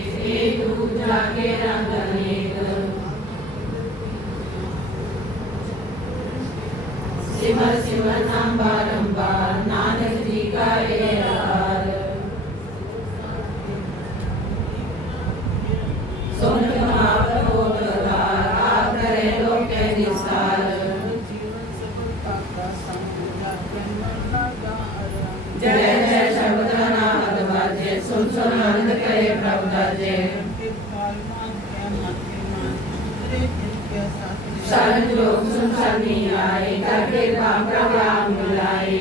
एक दूजा के रंग अनेक सिमर सिमर नाम बारंबार नानक जी का ये आनंद करे प्रभु दाजे सारे लोग सुन सनी आए करके राम प्रभु मिलाए।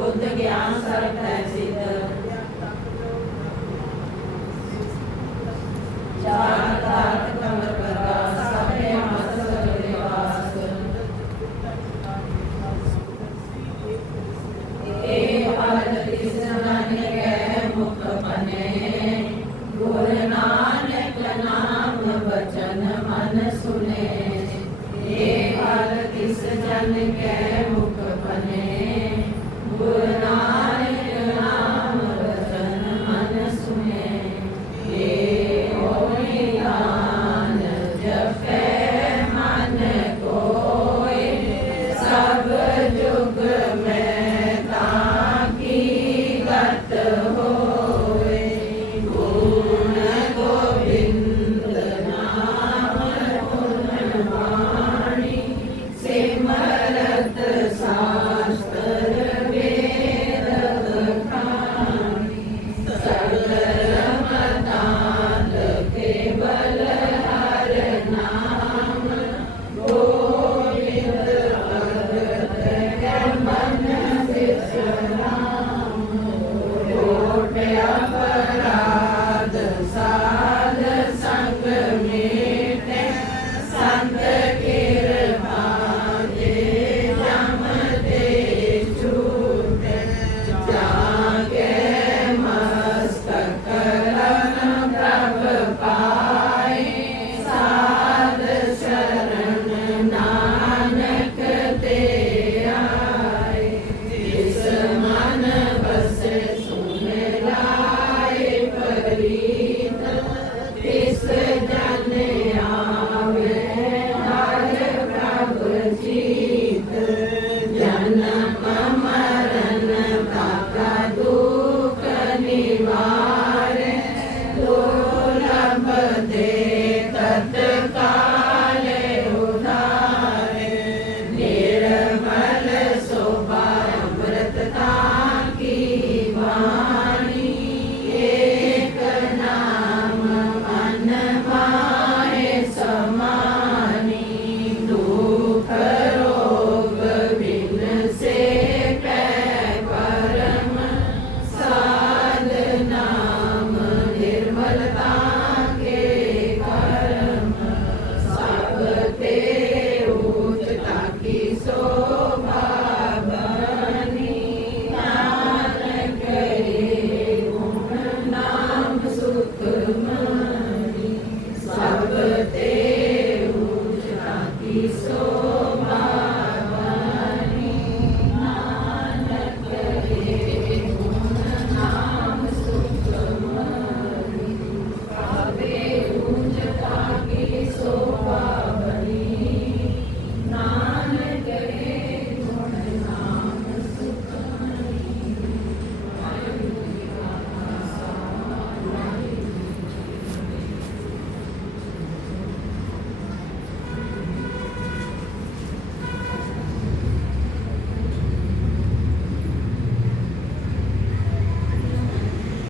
बुद्ध ज्ञान सर्व है सिद्ध। चार तारक कमल प्रकाश सबे मत सगले वास एक पालन कृष्ण नानक कह मुख बने गुर नानक नाम वचन मन सुने एक पाल किस जन कह மலத்த சா